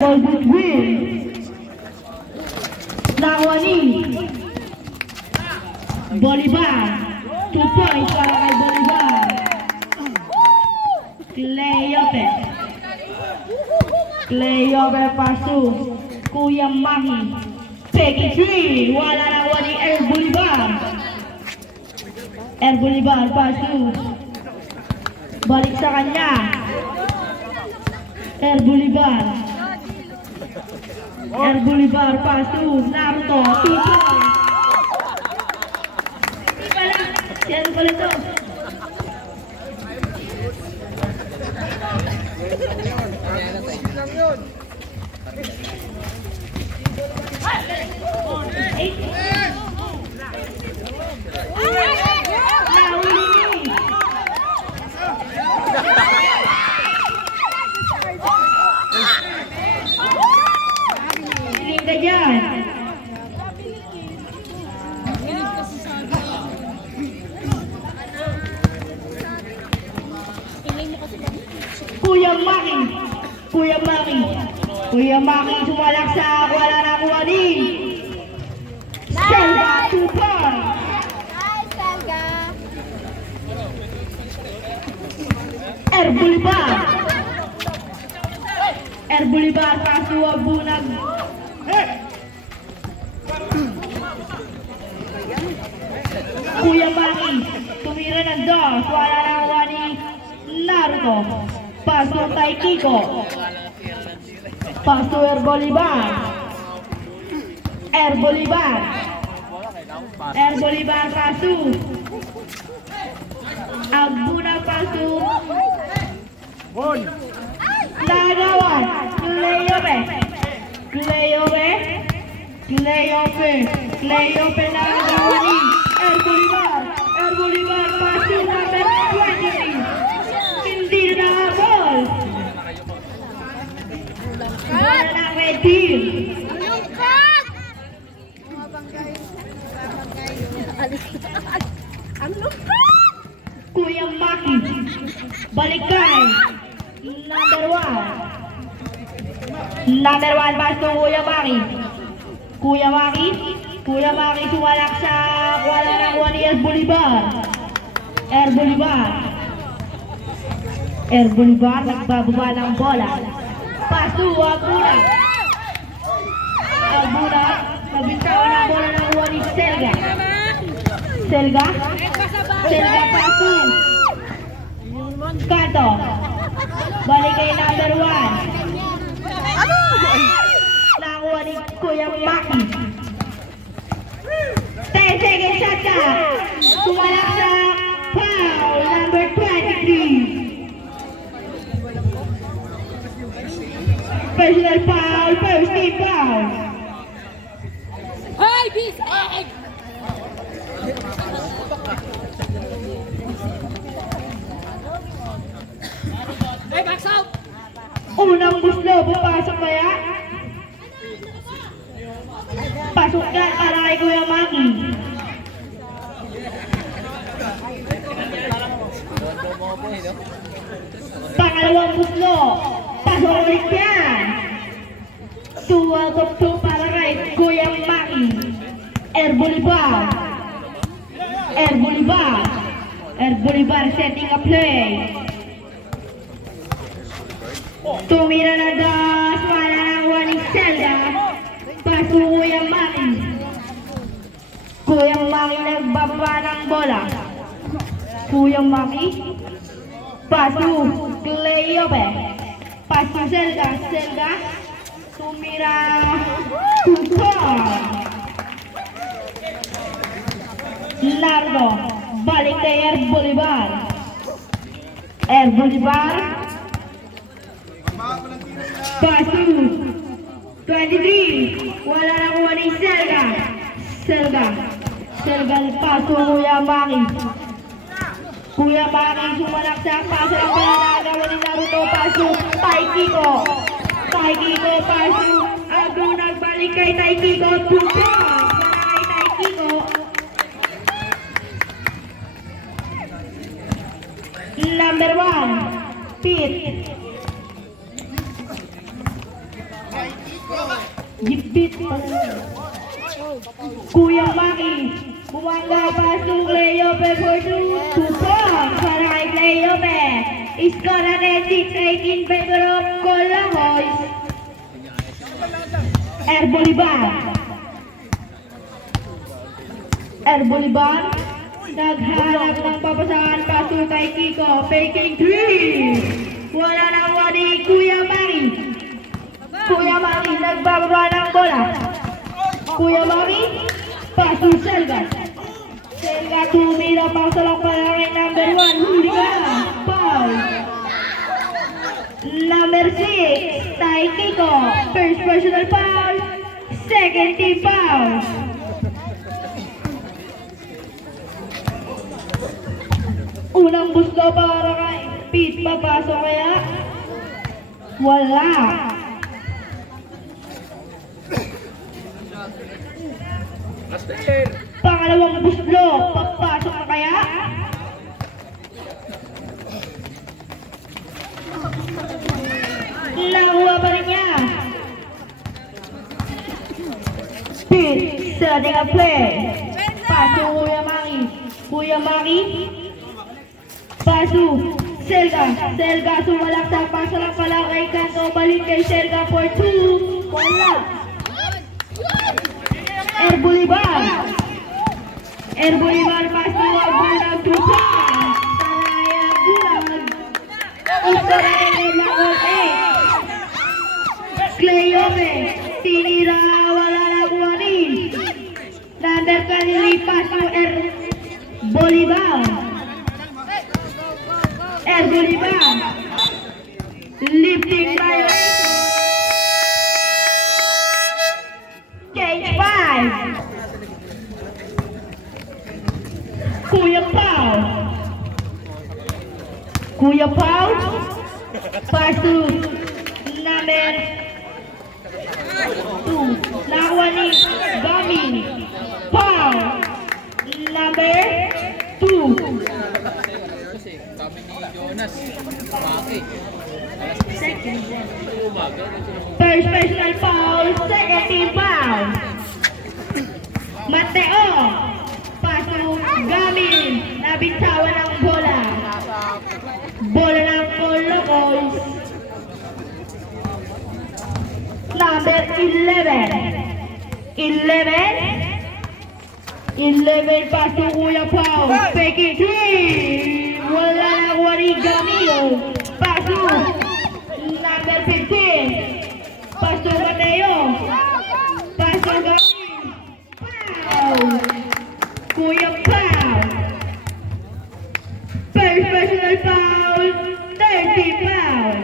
Golden win. Nawani. Bolivar. 2 points para kay Bolivar. Cleope pasu. Kuya Maki. Peggy 3. Wala nawani Bolivar. Bolivar pasu. Balik sa kanya. Bolivar. Bolivar pasu. Naruto. 2 points. Hindi pala. Yan pala ito. Kuya Maki sumalak sa wala na kuha din. Selga 2 points. Bolivar pasu bunag. Kuya Maki tumira ng dos, wala na kuha ni Naruto. Paso kay Kiko. Paso Bolivar pasu. Agbuna pasu. Nagawan. Cleope nagawani. Bolivar pasu number 23. Hindi na nakabol. Wala na red team. Ang lupit! Kuya Maki. Balikay. Number 1 paso Kuya Maki. Kuya Maki sumalak sa wala na kuha ni Bolivar nagbababa ng bola. Paso Agbuna. Nabintawan ang bola ng kuha ni Selga paso. Kanto. Balik kay number 1. Nakuha ni Kuya Maki. 10 seconds shot ka. Sumalak sa foul number 23. Personal foul, first team foul. Hey, bis! Hey! Hey, backs out! Unang buslo, pupasok kaya? Pasok yan para kay Kuya Maki. Pangalawang buslo, pasok ulit yan. 2 out of 2 para kay Kuya Maki. Bolivar setting a play. Tumira na dos, wala na kuha ni Selga. Paso Kuya Maki. Nagbaba ng bola. Kuya Maki. Paso Cleope. Paso Selga. Tumira. Kupon. Largo. Balik kay Bolivar. Pasu 23. Wala na kuha ni Selga paso Kuya Maki sumalak sa paso ng pala nagawa ni Naruto. Paso Taikiko paso Agro nagbalik kay Taikiko. Pupo para kay Taikiko. Number 1 Pete. Gipit. Kuya Maki. Bumangga pasok Cleope for 2 points para kay Cleope. Score natin 18 favor of Colahoy. Erboliban. Erboliban. Naghanap ng papasahan pasok kay Kiko. Faking 3. Wala nang wani Kuya Maki. Kuya Maki nagbababa ng bola. Kuya Maki. Pasok Selga. Selga tumira pa sa lapangan number 1. Huli ka. Foul. Number 6. Tay Kiko. First personal foul. Second team foul. Unang buslo para kay Pete. Papasok kaya? Wala. Pangalawang buslo. Papasok na kaya? Nakuha pa rin niya. Pete. Setting a play. Pasok Kuya Maki. Kuya Maki. Pasu, Selga, Selga sumalaksak, pasa lang pala kay Kanto, balik kay Selga for 2, wala. Erboliban, Erboliban, pasu, Bulag, 2 points, Saraya, Bulag, Ustoray, Lakot, 8, Cleope, tinira, wala na kuwanin, Nander kanili, pasu, Erboliban, Erboliban, lifting violation, cage 5, Kuya Pao, Kuya Pao, pasu, number 2, nakuha ni Gami, Pao, number 2, Kami ni Jonas, Maki. first personal foul, second team foul. Mateo, pasok Gamin, nabintawan ng bola. Bola ng Colocoy. Number 11. 11 pasok Kuya Pao, fake it 3. Wala na wari Gamillo. Pasok. Number 15. Pasok Mateo. Pasok Gamin. Pao. Kuya Pao. First personal foul. 30 foul.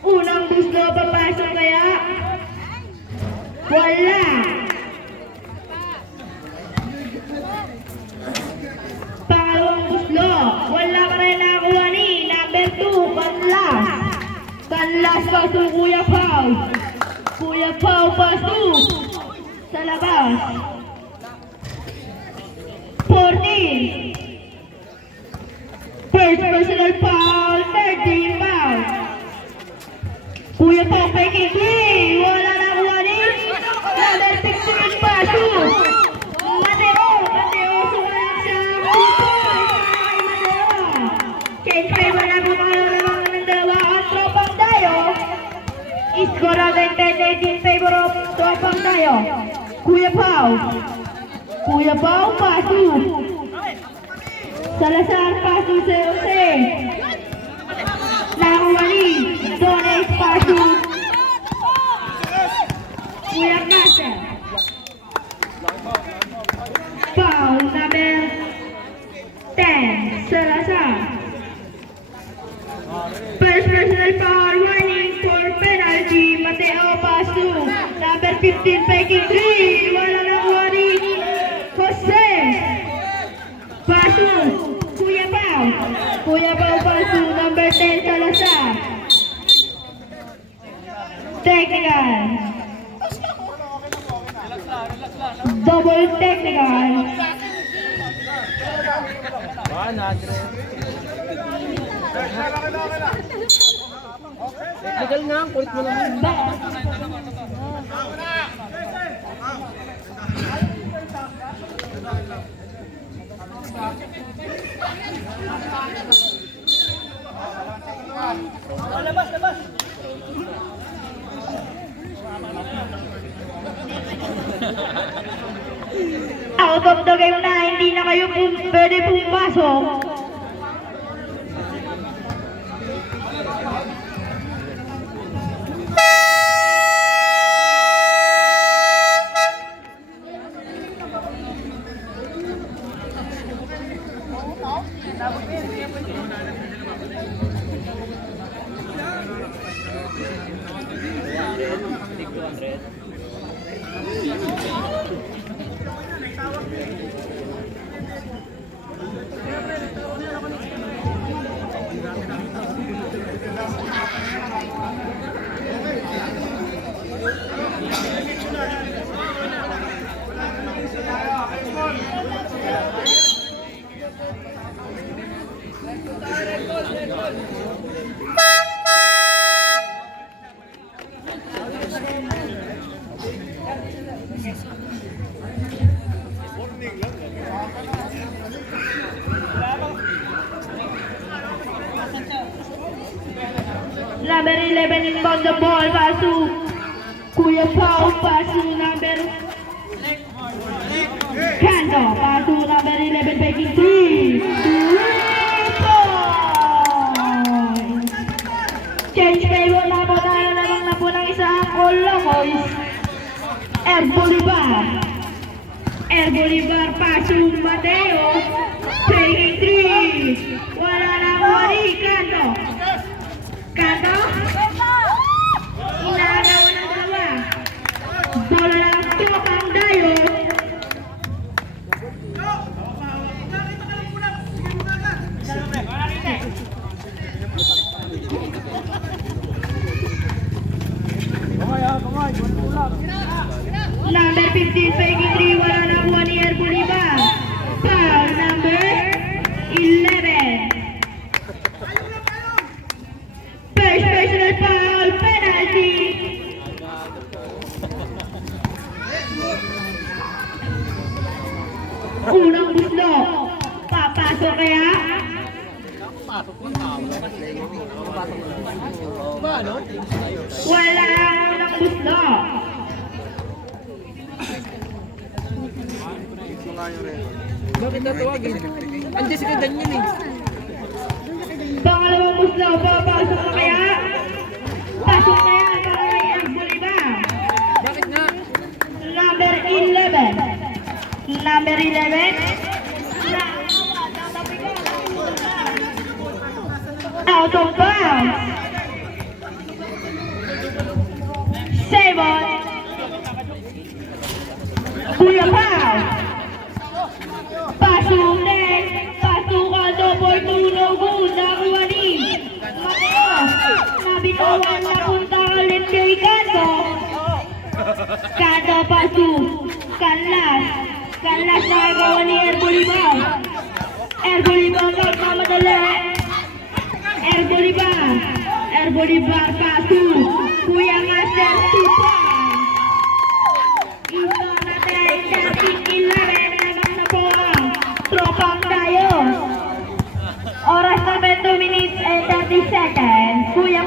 Unang buslo papasok kaya? Wala. Pangalawang buslo. Wala ka rin nakakuha ni number 2, Kanlas. Kanlas paso Kuya Pao. Kuya Pao paso. Sa labas. 14. First personal foul, 13 foul. Kuya Pao faking 3. Wala nakakuha ni number 16 paso. Mateo sumalak sa puto. Mateo. Change favor na bumalalang ng dalawa ang tropang tayo. Score natin 10-18 favor of tropang tayo. Kuya Pao. Kuya Pao, paso. Salazar, paso sa Jose. Nakawali. Dones, paso. Kuya Nasser. Foul number 10, Salazar. First personal foul, warning for penalty, Mateo Pasu. Number 15, faking 3, wala nang warning, Jose. Pasu, Kuya Pao. Kuya Pao Pasu, number 10, Salazar. Technical. Double technical. One, Legal nga, kulit mo naman. Out of the game na, hindi na kayo pwede pumasok. Number 11 inbound the ball, pass to Kuya Pao, pass to number Kanto, pass to number 11, taking 3. Change favor na po tayo naman na po ng isang Colocois. Air Bolivar, pass to Mateo, taking 3. Wala na wari, Kanto. Kanto, inagawa ng dalawa. Bola lang to ang dayo. Number 15, Peggy 3, wala na kuha ni Air Bolivar. Foul number 11. First personal foul, penalty. Unang buslo, papasok kaya? Wala unang buslo. Bakit natawagin? Andiyan si Kadanyan eh. Pangalawang buslo, papasok na kaya? Pasok na yan para kay Air Bolivar. Bakit nga? Number 11. Number 11. Out of bounds. 7. Kuya Pao. Pasok din. Pasukan double tunog. Nakuha ni Mateo. Nabitawan na punta ulit kay Kanto. Kanto pasok. Kanlas na kagawa ni Air Bolivar. Air Bolivar nagmamadali. Air Bolivar pasok. Kuya Master 2 points. Ito natin dating 11 naman na po ang tropang tayo. Oras na 2 minutes and 30 seconds. Kuya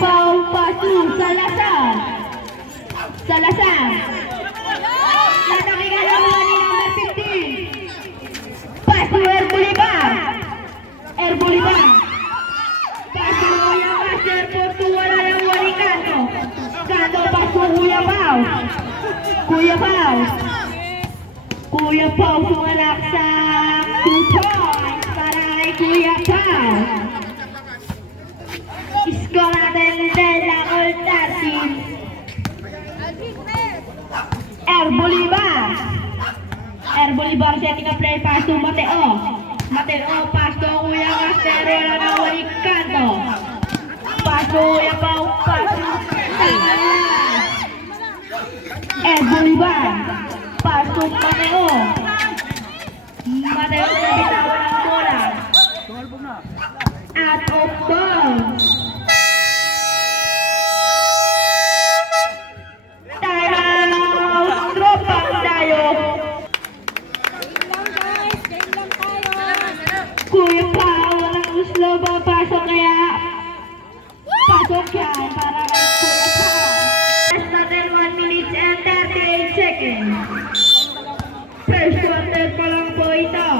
Pao pasok. Salazar. Natakigan naman ni number 15. Pasok Air Bolivar. Pasok Kuya Master Porto, wala lang wali Kanto. Kanto pasok Kuya Pao sumalak sa 2 points para kay Kuya Pao. Score natin din ang all 13. Air Bolivar setting a play, pass to Mateo, pass to Kuya Master, wala na wali Kanto. Pass to Kuya Pao, pass to Air Bolivar, pass to Mateo na bitawan ng bola. Out of bounds. pasok yan para kay Kuya Pao. Less natin 1 minute and 38 seconds. First quarter pa lang po ito.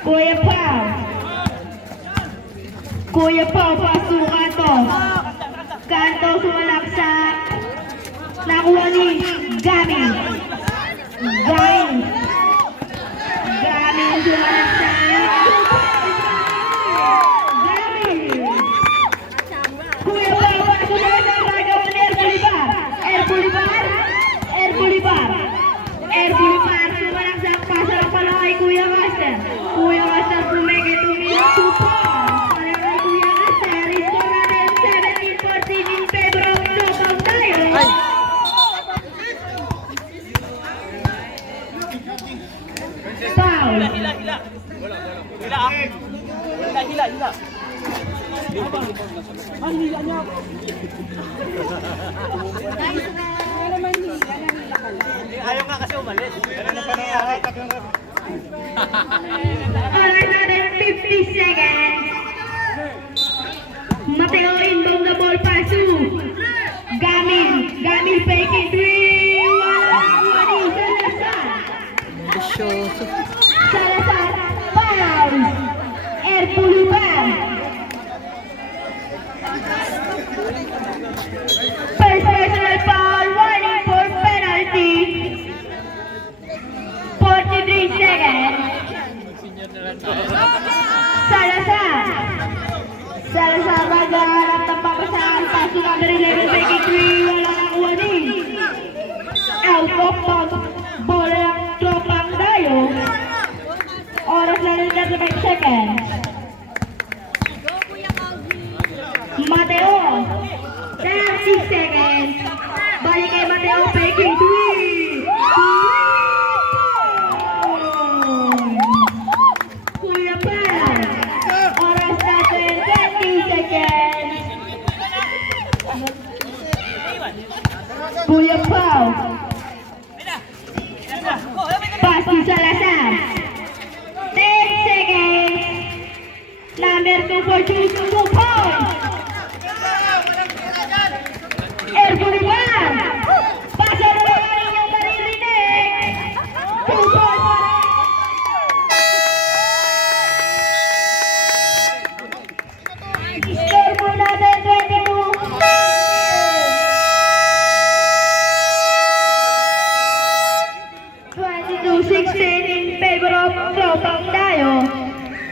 Kuya Pao. Kuya Pao, pasukan to. Kanto sumalak sa nakuha ni Gami. Gami ang sumalak sa Gami. Kuya Pao, pasukan sa gagawa ni Erbulibar, sumalak sa pasarap pala kay Kuya Master. Kuya Master pumigit umiyak tupa. Para kay Kuya Master, score natin 17-14 in favor of Topang tayo. Foul. Hila. Ang hila niya. Ayaw nga kasi umalis. Ganun ang nangyayari. Oras natin 50 seconds. Mateo inbound the ball, pasu. Gamil faking three. Wala, Salazar, foul. Erbulibar. First personal foul, warning for penalty. 43 seconds. Salazar maghahanap ng papasahan. Paso number 11, taking 3. Wala nakuha ni. Out of bounds. Bola ng Tropang Dayo. Oras na rin 35 seconds. Mateo. 30 seconds. Balik kay Mateo, taking 3. Kuya Pao. Oras natin 20 seconds. Kuya Pao. Pass to Salazar. 10 seconds. Number 2 for 2 points. Erbulibar. Pasa na lang inyong maririnig. 2 points. Score po natin 22-16 in favor of Tropang Dayo.